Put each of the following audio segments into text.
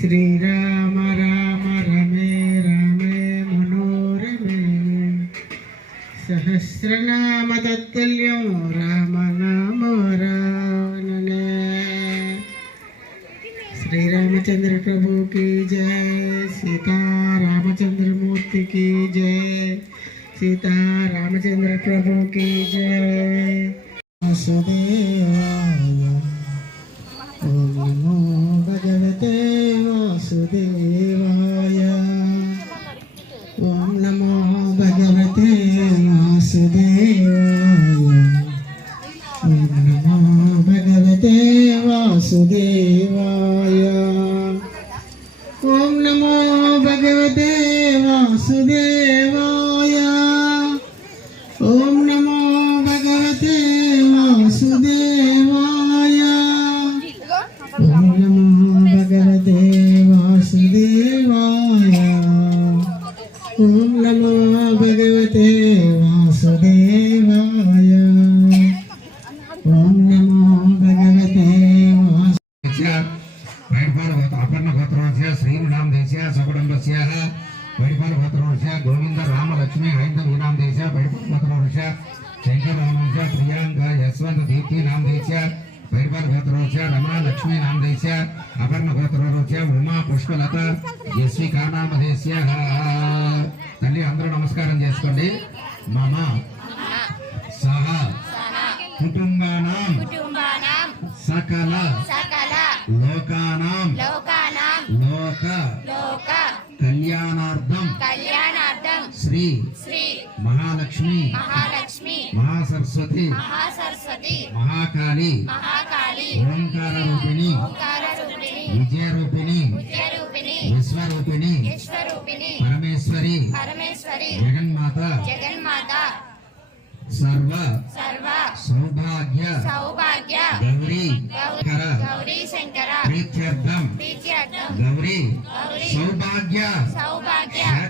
శ్రీరామ రామ రమే రామే మనోరమే. సహస్రనామ తత్తుల్యం ప్రోగ్రామ్ అయితే भगवते वासुदेवाय। ओम नमो भगवते वैपालभद्रोस्य श्रीरुणामदेश्य सगुडम्बस्य वैपालभद्रोस्य गोविन्दरामलक्ष्मी हैन्दवीनामदेश्य वैपालभद्रोस्य शङ्कररामस्य प्रियाङ्का यशवन्तदीप्तिनामदेश्य भैरवर गोत्रोच्या रमणा लक्ष्मी नामदेश्य अपर्णगोत्रोच्या उमा पुष्पलता यशविकानामदेश्य हा చేసుకోండి. మమ. సహ. కుటుంబానాం. సకల. లోకానాం. లోక. కళ్యాణార్థం. శ్రీ. మహాలక్ష్మి. మహాసరస్వతి. మహాకాళి. ఓంకార రూపిణి ગૌરી. સૌભાગ્ય. સૌભાગ્ય.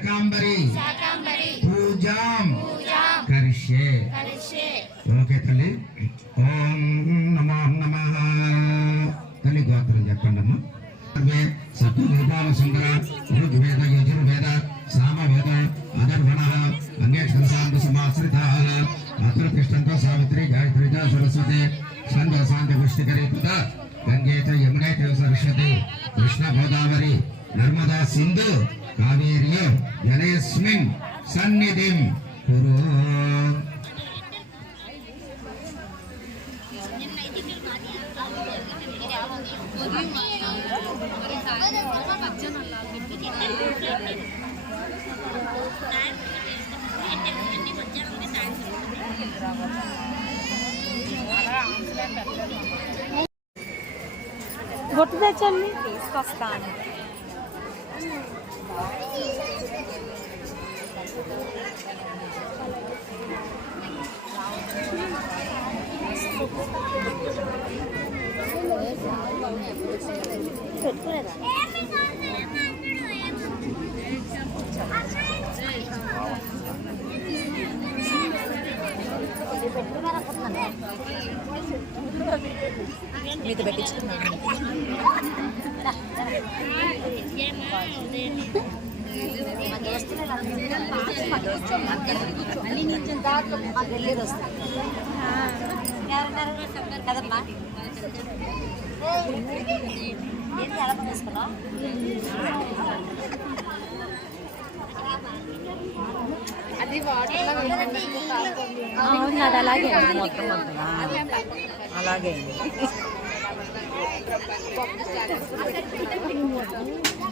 கோதாவரி நர்மதா சிந்து காவேரியம் ஜலயஸ்மின் சந்நிதிம் குரு Thank you. గుర్తు తెచ్చండి. తీసుకొస్తాను. కదమ్మా ఏంటి ఎలా తీసుకున్నావు అది వాటర్ అలాగే. మొత్తం అలాగే.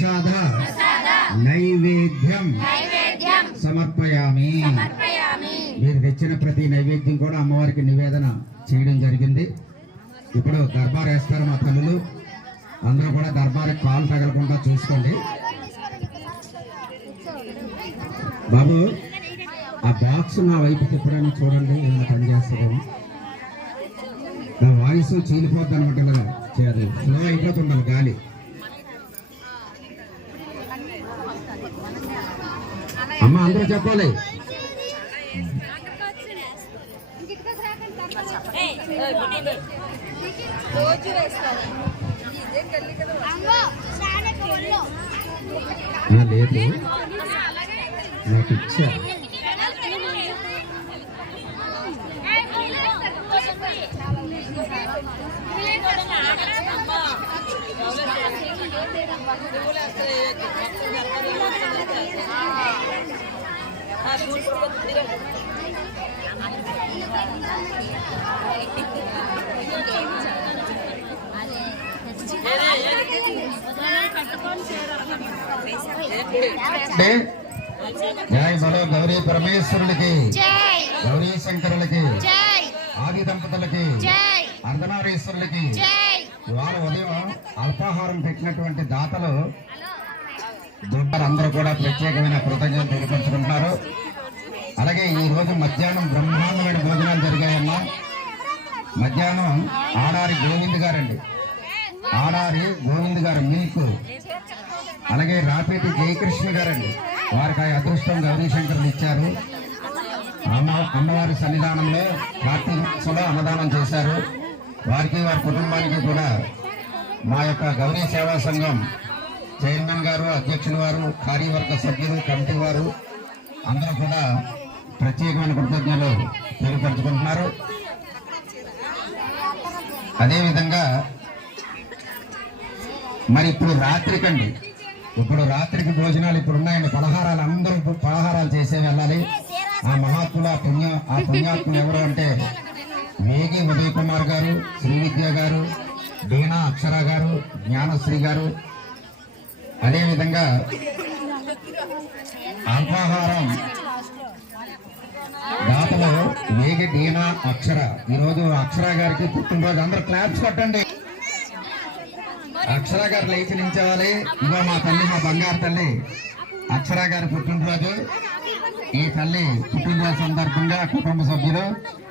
ప్రసాద. నైవేద్యం. సమర్పయామి. మీరు తెచ్చిన ప్రతి నైవేద్యం కూడా అమ్మవారికి నివేదన చేయడం జరిగింది. ఇప్పుడు దర్బార్ వేస్తారు మా తల్లులు. అందరూ కూడా దర్బార్కి కాలు తగలకుండా చూసుకోండి. బాబు ఆ బాక్స్ నా వైపు తిప్పడానికి చూడండి ఏమైనా పనిచేస్తాము నా వాయిస్ చీలిపోద్ది అనమాట చేయాలి. స్లో అయిపోతుండాలి గాలి. అమ్మ అందరూ చెప్పాలి లేదు. నాకు ఇచ్చా. జై బలో గౌరీ పరమేశ్వరులకి గౌరీ శంకరులకి ఆది దంపతులకి అర్ధనారీశ్వరులకి ఇవాళ ఉదయం అల్పాహారం పెట్టినటువంటి దాతలు అందరూ కూడా ప్రత్యేకమైన కృతజ్ఞతలు తెలియపరుచుకుంటున్నారు. అలాగే ఈ రోజు మధ్యాహ్నం బ్రహ్మాండమైన భోజనాలు జరిగాయమ్మా. మధ్యాహ్నం ఆడారి గోవింద్ గారండి. ఆడారి గోవింద్ గారు మిల్క్. అలాగే రాపేటి జయకృష్ణ గారండి. వారికి ఆ అదృష్టం గౌరీశంకర్లు ఇచ్చారు. అమ్మ అమ్మవారి సన్నిధానంలో కార్తీకోత్సవంలో అన్నదానం చేశారు. వారికి వారి కుటుంబానికి కూడా మా యొక్క గౌరీ సేవా సంఘం చైర్మన్ గారు అధ్యక్షుల వారు కార్యవర్గ సభ్యులు కమిటీ వారు అందరూ కూడా ప్రత్యేకమైన కృతజ్ఞతలు తెలియపరుచుకుంటున్నారు. అదేవిధంగా మరి ఇప్పుడు రాత్రికండి. ఇప్పుడు రాత్రికి భోజనాలు ఇప్పుడు ఉన్నాయండి పలహారాలు అందరూ ఇప్పుడు పలహారాలు చేసే వెళ్ళాలి. ఆ మహాత్ములు ఆ పుణ్య ఆ పుణ్యాత్ములు ఎవరు అంటే వేగి ఉదయ్ కుమార్ గారు శ్రీవిద్య గారు డీనా అక్షర గారు జ్ఞానశ్రీ గారు అదేవిధంగా అల్పాహారం దాతలో వేగి డీనా అక్షర. ఈరోజు అక్షర గారికి పుట్టినరోజు. అందరూ క్లాప్స్ కొట్టండి. అక్షర గారు లేచి నించవాలి. ఇదో మా తల్లి మా బంగారు తల్లి. అక్షర గారి పుట్టినరోజు. ఈ తల్లి పుట్టినరోజు సందర్భంగా కుటుంబ సభ్యులు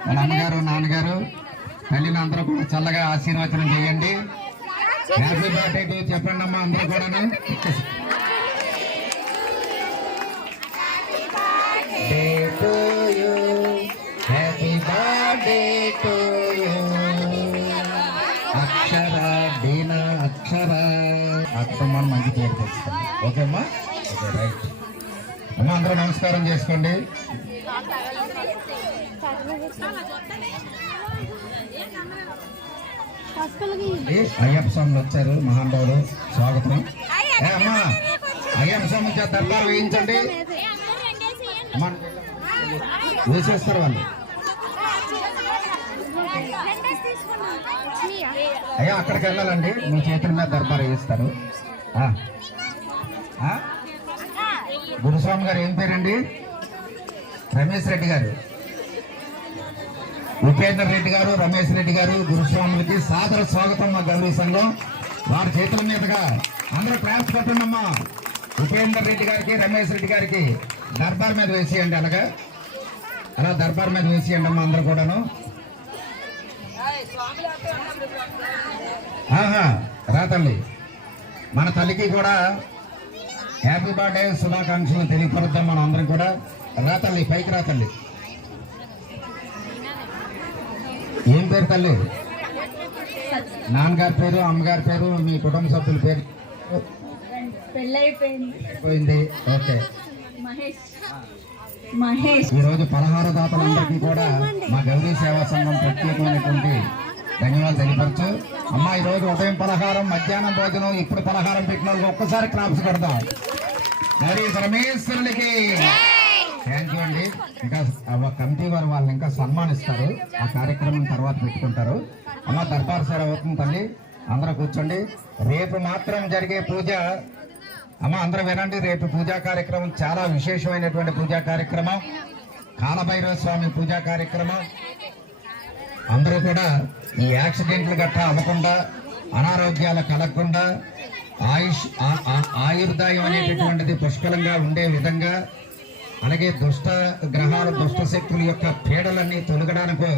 వాళ్ళ అమ్మగారు నాన్నగారు తల్లిని అందరూ కూడా చల్లగా ఆశీర్వచనం చేయండి. హ్యాపీ బర్త్డే టు చెప్పండి అమ్మా అందరూ. Happy birthday to you. అక్షర డీన అక్షర అక్షరమ్మ మంచి పేరు తెచ్చుకోండి ఓకే అమ్మా? ఓకే రైట్ అమ్మా అందరూ నమస్కారం చేసుకోండి. అయ్యప్ప స్వాములు వచ్చారు మహానుభావులు స్వాగతం. అమ్మా అయ్యప్ప స్వామి చేత దర్బారు వేయించండి. వేసేస్తారు వాళ్ళు. అయ్యా అక్కడికి వెళ్ళాలండి. మీ చేతుల మీద దర్బారు వేయిస్తారు? గురుస్వామి గారు ఏం పేరండి? రమేష్ రెడ్డి గారు. ఉపేందర్ రెడ్డి గారు రమేష్ రెడ్డి గారు గురుస్వాములకి సాదర స్వాగతం మా గౌరీ సంఘం. వారి చేతుల మీదుగా అందరూ క్లాస్ కొట్టండి ఉపేందర్ రెడ్డి గారికి రమేష్ రెడ్డి గారికి దర్బార్ మీద వేసేయండి అలాగా? అలా దర్బార్ మీద వేసేయండి అమ్మా అందరు కూడాను. ఆహా రా తల్లి. మన తల్లికి కూడా హ్యాపీ బర్త్డే శుభాకాంక్షలు తెలియపరుద్దాం మనం అందరం కూడా. రా తల్లి పైకి రా తల్లి. ఏం పేరు తల్లి? నాన్నగారి పేరు అమ్మగారి పేరు మీ కుటుంబ సభ్యుల పేరు? పెళ్ళైపోయింది. పోయింది ఓకే. మహేష్. మహేష్. ఈ రోజు పలహార దాతలందరికీ కూడా మా గౌరీ సేవా సంఘం ప్రత్యేకమైనటువంటి ధన్యవాదాలు తెలియపరచు. అమ్మా ఈ రోజు ఉదయం పలహారం మధ్యాహ్నం భోజనం ఇప్పుడు పలహారం పెట్టిన ఒక్కసారి క్లాప్స్ కొడదాం. గౌరీ పరమేశ్వరునికి థ్యాంక్ యూ అండి. ఇంకా కమిటీ వారు వాళ్ళని ఇంకా సన్మానిస్తారు. ఆ కార్యక్రమం తర్వాత పెట్టుకుంటారు. అమ్మ దర్బార్ సార్ అవుతుంది తల్లి. అందరూ కూర్చోండి. రేపు మాత్రం జరిగే పూజ అమ్మ అందరూ వినండి. రేపు పూజా కార్యక్రమం చాలా విశేషమైనటువంటి పూజా కార్యక్రమం. కాలభైరవ స్వామి పూజా కార్యక్రమం. అందరూ కూడా ఈ యాక్సిడెంట్లు గట్టా అవ్వకుండా అనారోగ్యాలు కలగకుండా ఆయుష్ ఆ- ఆయుర్దాయం అనేటటువంటిది పుష్కలంగా ఉండే విధంగా అలాగే దుష్ట గ్రహాల దుష్ట శక్తుల యొక్క పీడలన్నీ తొలగడానికి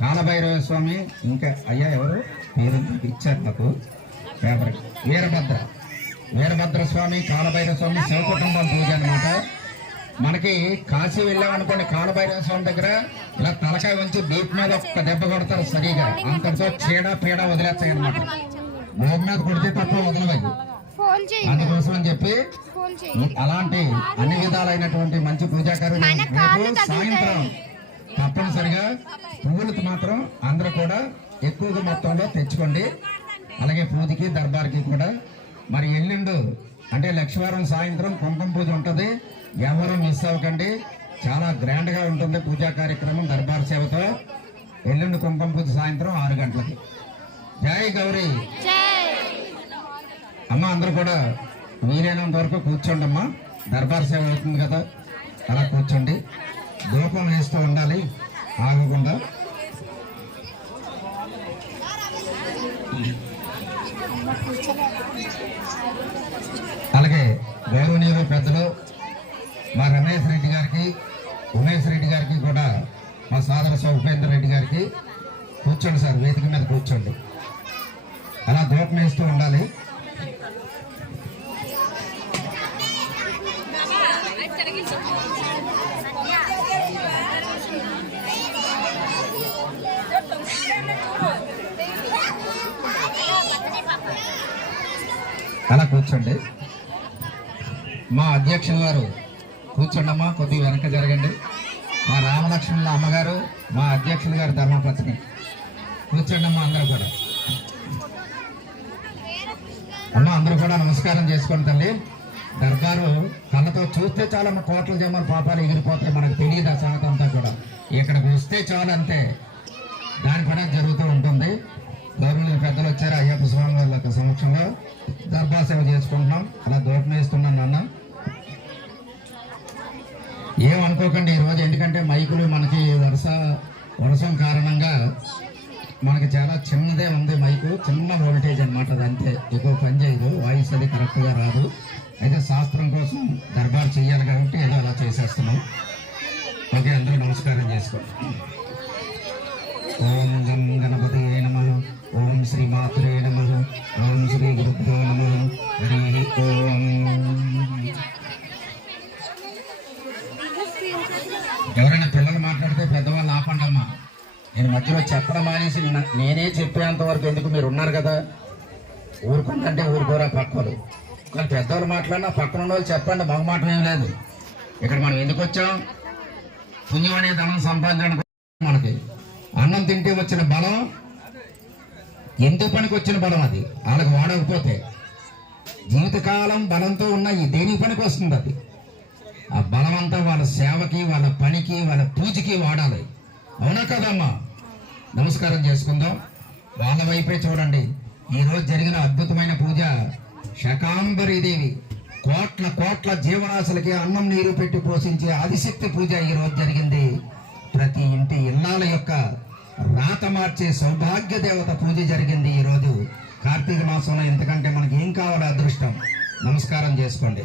కాలభైరవ స్వామి ఇంకా అయ్యా ఎవరు? పేరు ఇచ్చారు నాకు పేపర్. వీరభద్ర. వీరభద్ర స్వామి కాలభైరవ స్వామి శివకుటుంబం పూజ అనమాట మనకి కాశీ వెళ్ళామనుకోండి కాలభైరవ స్వామి దగ్గర ఇలా తలకాయ ఉంచి బీప్ మీద ఒక్క దెబ్బ కొడతారు సరిగా. అంతటితో చీడ పీడ వదిలేస్తాయి అనమాట భూమి మీద కొడితే తప్ప వదలవై ఫోన్ చేయి. అందుకోసం అని చెప్పి అలాంటి అన్ని విధాలైనటువంటి మంచి పూజాకారు రేపు సాయంత్రం తప్పనిసరిగా పువ్వులకు మాత్రం అందరూ కూడా ఎక్కువగా మొత్తంలో తెచ్చుకోండి. అలాగే పూజకి దర్బార్కి కూడా. మరి ఎల్లుండు అంటే లక్షవారం సాయంత్రం కుంకుమ పూజ ఉంటుంది. ఎవరు మిస్ అవ్వకండి. చాలా గ్రాండ్గా ఉంటుంది పూజా కార్యక్రమం దర్బార్ సేవతో. ఎల్లుండి కుంకుమ పూజ సాయంత్రం ఆరు గంటలకి. జై గౌరీ. అమ్మ అందరూ కూడా వీలైనంత వరకు కూర్చోండమ్మా. దర్బార్ సేవ అవుతుంది కదా. అలా కూర్చోండి. దూపం వేస్తూ ఉండాలి. ఆగకుండా. అలాగే గౌరవనీయులు పెద్దలు మా రమేష్ రెడ్డి గారికి ఉమేష్ రెడ్డి గారికి కూడా మా సాదర ఉపేంద్ర రెడ్డి గారికి కూర్చోండి సార్. వేదిక మీద కూర్చోండి. అలా దూపం వేస్తూ ఉండాలి. అలా కూర్చోండి. మా అధ్యక్షుల గారు కూర్చోండమ్మా కొద్దిగా వెనక జరగండి. మా రామలక్ష్మణుల అమ్మగారు మా అధ్యక్షుల గారు ధర్మపత్ని కూర్చోండమ్మా అందరూ కూడా. అమ్మ అందరూ కూడా నమస్కారం చేసుకోండి తల్లి. దర్బారు కళ్ళతో చూస్తే చాలా కోట్ల జమ్మల పాపాలు ఎగిరిపోతాయి మనకు తెలియదు ఆ సంగతి అంతా కూడా. ఇక్కడికి వస్తే చాలు అంతే. దాని పని జరుగుతూ ఉంటుంది. గవర్నమెంట్ పెద్దలు వచ్చారు అయ్యప్ప స్వామి వాళ్ళ యొక్క సమక్షంలో దర్బార్ సేవ చేసుకుంటున్నాం. అలా దూపం వేస్తున్నాను నాన్న. ఏమనుకోకండి ఈరోజు ఎందుకంటే మైకులు మనకి వరుస వర్షం కారణంగా మనకి చాలా చిన్నదే ఉంది మైకు చిన్న వోల్టేజ్ అనమాట అది అంతే. ఎక్కువ పని చేయదు వాయిస్ అది కరెక్ట్గా రాదు. అయితే శాస్త్రం కోసం దర్బార్ చేయాలి కాబట్టి ఏదో అలా చేసేస్తున్నాం. ఓకే అందరూ నమస్కారం చేసుకోండి ఓం గం గణపతి నమ. ఓం శ్రీ మాతృ నమ. ఓం శ్రీ గురుభ్యో నమ. హరి ఓం. ఎవరైనా పిల్లలు మాట్లాడితే పెద్దవాళ్ళు ఆపండమ్మా. నేను మధ్యలో చెప్పడం మానేసి నేనే చెప్పేంత వరకు ఎందుకు మీరు ఉన్నారు కదా? ఊరుకుంటే ఊరుకోరా పక్కలు. కానీ పెద్దవాళ్ళు మాట్లాడినా పక్కన ఉన్న వాళ్ళు చెప్పండి మొహమాటం ఏం లేదు. ఇక్కడ మనం ఎందుకు వచ్చాం? పుణ్యం అనే ధనం సంపాదించడానికి మనకి. అన్నం తింటే వచ్చిన బలం ఎందుకు పనికి వచ్చిన బలం అది. వాళ్ళకి వాడకపోతే జీవితకాలం బలంతో ఉన్న ఈ దేనికి పనికి వస్తుంది అది? ఆ బలం అంతా వాళ్ళ సేవకి వాళ్ళ పనికి వాళ్ళ పూజకి వాడాలి. అవునా కదమ్మా? నమస్కారం చేసుకుందాం. వాళ్ళ వైపే చూడండి. ఈ రోజు జరిగిన అద్భుతమైన పూజ శకాంబరి దేవి కోట్ల కోట్ల జీవరాశులకి అన్నం నీరు పెట్టి పోషించే ఆదిశక్తి పూజ ఈ రోజు జరిగింది. ప్రతి ఇంటి ఇల్లాల యొక్క రాత మార్చే సౌభాగ్య దేవత పూజ జరిగింది ఈరోజు. కార్తీక మాసంలో ఇంతకంటే మనకి ఏం కావాలి అదృష్టం? నమస్కారం చేసుకోండి.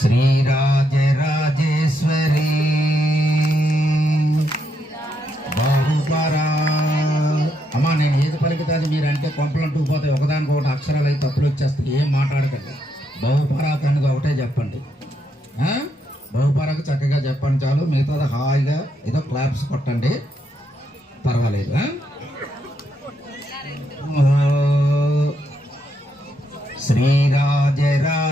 శ్రీరాజరాజేశ్వరి బాహుపరా అమ్మా నేను ఏది పలుకుతుంది మీరు అంటే కొంపలంటూ పోతాయి? వచ్చేస్తాయి. ఏం మాట్లాడకండి. బహుపరా కనుక ఒకటే చెప్పండి. బహుపరాకు చక్కగా చెప్పండి చాలు. మిగతాది హాయిగా ఏదో క్లాప్స్ కొట్టండి. పర్వాలేదు శ్రీరాజరాజేశ్వరి.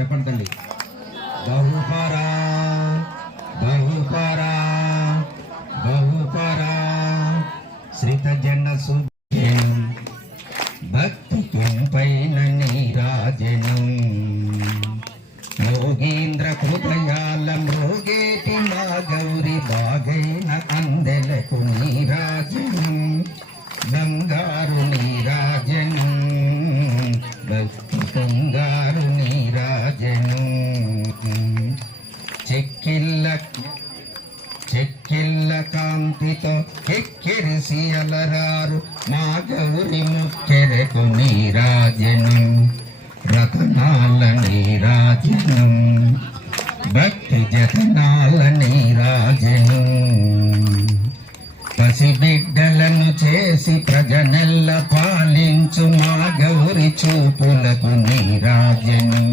చెప్పండి తల్లి. బహుపరా బహుపరా బహు శ్రీత జన సుభ్యం భక్తి పైన నీరాజనం యోగేంద్ర కృపయాల మృగేటి మా గౌరి బాగైన అందెలకు నీరాజనం బంగారు నీరాజనం భక్తి బంగారు నీరాజనం చెక్కిల్ల చెక్కిళ్ళ కాంతితో మెరిసి అలరారు మా గౌరి ముక్కెరకు నీరాజనం రతనాల నీరాజనం భక్తి జతనాల నీరాజనం. పసిబిడ్డలను చేసి ప్రజనెల్ల పాలించు మా గౌరి చూపులకు నీరాజనం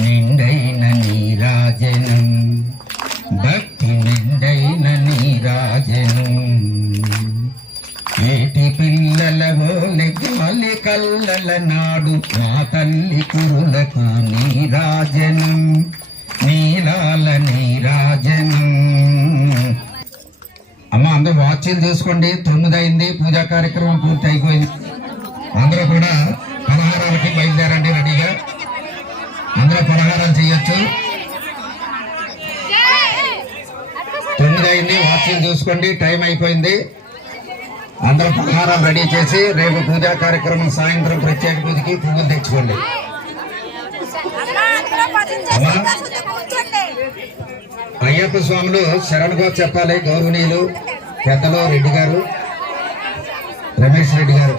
నిండైన నీరాజనం. భక్తి నిండైన నీరాజను. ఏటి పిల్లల ఓలి కల్లల నాడు నా తల్లి కురులకు నీరాజను. నీలాల నీరాజను. అమ్మ అందరూ వాచ్లు చూసుకోండి. తొమ్మిది అయింది పూజా కార్యక్రమం పూర్తి అయిపోయింది అందరూ కూడా పలహారాలకి బయలుదేరండి రెడీగా. అందరూ పలహారం చేయొచ్చు. తొమ్మిది అయింది వాచ్యం చూసుకోండి టైం అయిపోయింది. అందరూ పలహారం రెడీ చేసి రేపు పూజా కార్యక్రమం సాయంత్రం ప్రత్యేక పూజకి పువ్వులు తెచ్చుకోండి. అయ్యప్ప స్వాములు శరణుగా చెప్పాలి గౌరవనీయులు పెద్దలు రెడ్డి గారు రమేష్ రెడ్డి గారు.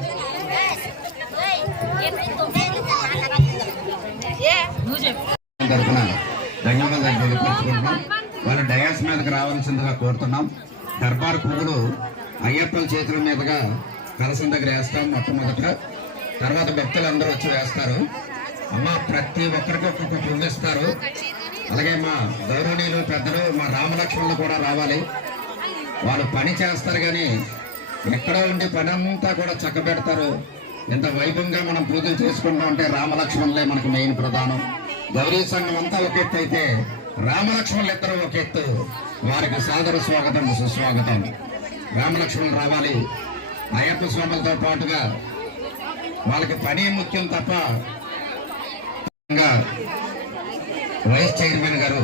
తరఫున ధన్యవాదాలు తెలియపరుచుకుంటున్నాం వాళ్ళు డయాస్ మీదకి రావాల్సిందిగా కోరుతున్నాం. దర్బార్ పువ్వులు అయ్యప్పల చేతుల మీదుగా కలసం దగ్గర వేస్తాం మొట్టమొదట తర్వాత భక్తులు అందరూ వచ్చి వేస్తారు. అమ్మ ప్రతి ఒక్కరికి ఒక్కొక్క పువ్వు ఇస్తారు. అలాగే మా గౌరవనీయులు పెద్దలు మా రామలక్ష్మణులు కూడా రావాలి. వాళ్ళు పని చేస్తారు కానీ ఎక్కడో ఉండి పని అంతా కూడా చక్కబెడతారు. ఇంత వైభవంగా మనం పూజలు చేసుకుంటాం అంటే రామలక్ష్మణులే మనకు మెయిన్ ప్రధానం. గౌరీ సంఘం అంతా ఒక అయితే రామలక్ష్మణులు ఇద్దరు ఒక ఎత్తు. వారికి సాదర స్వాగతం సుస్వాగతం. రామలక్ష్మణులు రావాలి. అయ్యప్ప స్వాములతో పాటుగా వాళ్ళకి పని ముఖ్యం తప్ప వైస్ చైర్మన్ గారు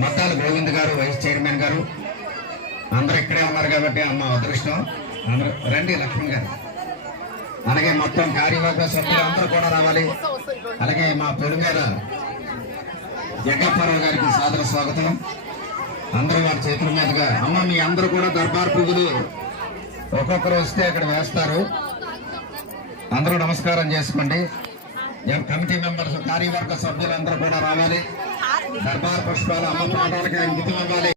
మద్దాల గోవింద్ గారు వైస్ చైర్మన్ గారు అందరూ ఇక్కడే ఉన్నారు కాబట్టి అమ్మ అదృష్టం. అందరూ రండి లక్ష్మణ్ గారు. అలాగే మొత్తం కార్యవర్గ సభ్యులు అందరూ కూడా రావాలి. అలాగే మా పొలిమేర జగప్పారావు గారికి సాదర స్వాగతం. అందరూ వారి చేతుల మీదుగా. అమ్మ మీ అందరూ కూడా దర్బార్ పువ్వులు ఒక్కొక్కరు వస్తే ఇక్కడ వేస్తారు. అందరూ నమస్కారం చేసుకోండి. కమిటీ మెంబర్స్ కార్యవర్గ సభ్యులందరూ కూడా రావాలి. దర్బార్ పుష్పాలు అమ్మ పాఠాలకి అంకితం ఇవ్వాలి